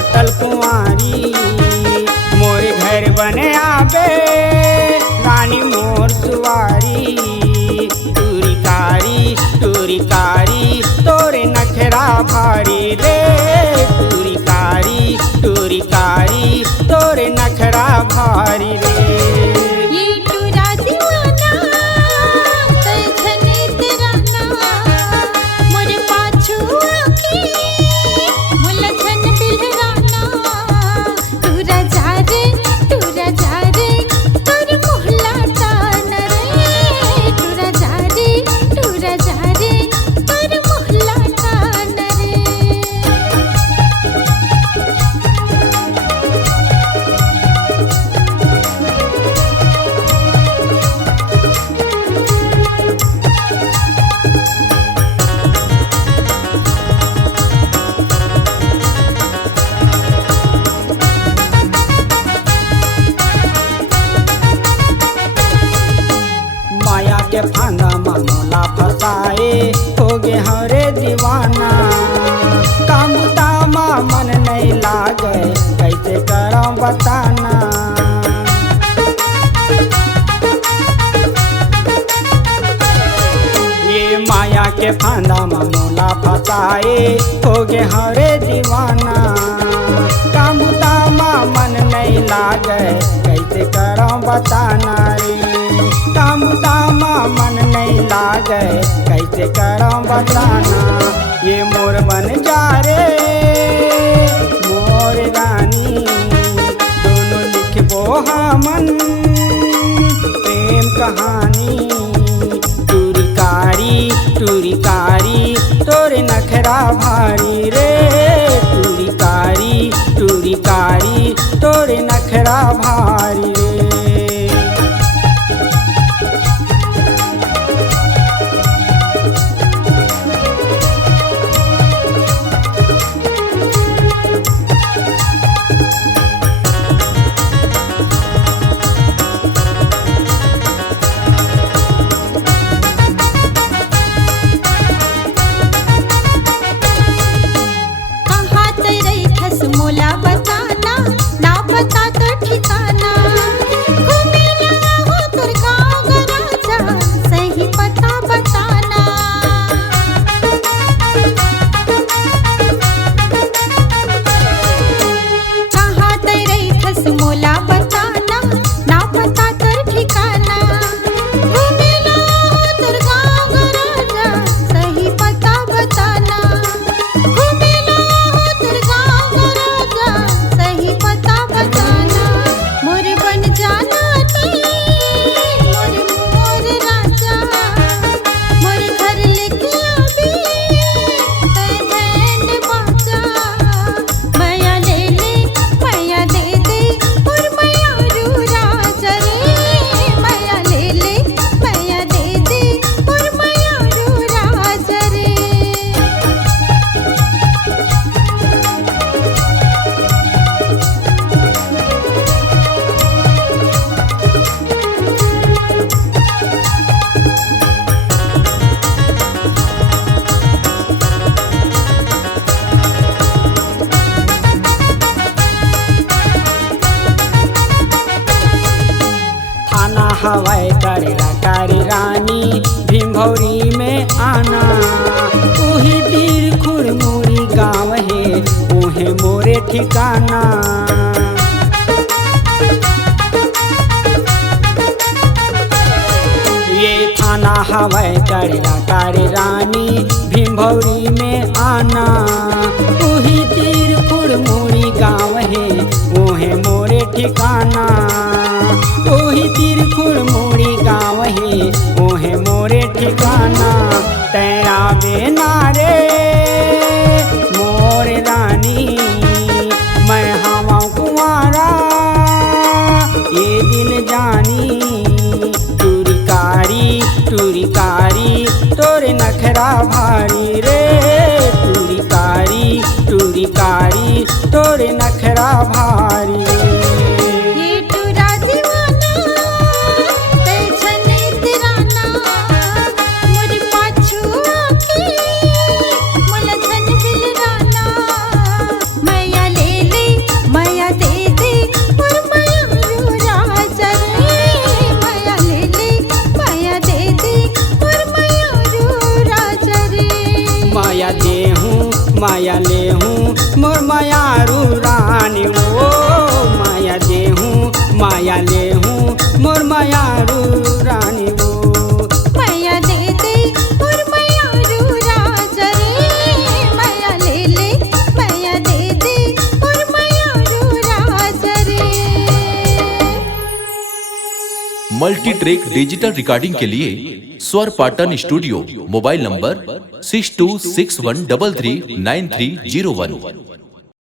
अटल कुंवारी मोर घर बने आबे रानी मोर सुवारी। टूरी कारी तोरे नखरा भारी रे। टूरी कारी तोरे नखरा भारी रे। के फांदा मामला फसाए हो गे हरे दीवाना। काम दामा मन नहीं लागे कैसे करम बताना। ये माया के फांदा मामला फसाए हो गे हरे दीवाना। काम दामा मन नहीं लागे कैसे करम बताना रे। काम दामा मन नहीं लागे कैसे करम बताना। ये मोर बन जा रे मोर रानी दोनों लिखबो हमन प्रेम कहानी। टूरी कारी तोरे नखरा भारी रे। टूरी कारी तोरे नखरा भारी रे। हवाई करेला कारी रानी भीमभौरी में आना। उही तीर खुरमुरी गाँव है उहे मोरे ठिकाना। ये थाना हवाई करेला कारी रानी भीमभौरी में आना। उही तीर खुरमुरी गाँव है उहे मोरे ठिकाना। ओही तीर खुरमुरी गाँव है ओहे मोरे ठिकाना। तेरा बेना रे मोर रानी मैं हवा कुंवारा ये दिल जानी। टूरी कारी तोरे नखरा भारी रे। टूरी कारी तोरे नखरा भारी रे। माया ले हूँ मोर मायारू रानी ओ माया दे हूँ माया ले हूँ मोर मायारू रानी ओ माया दे दे और मायारू राजा रे माया ले माया दे दे और मायारू राजा रे। मल्टी ट्रैक डिजिटल रिकॉर्डिंग के लिए स्वर पाटन स्टूडियो, मोबाइल नंबर 6261339301।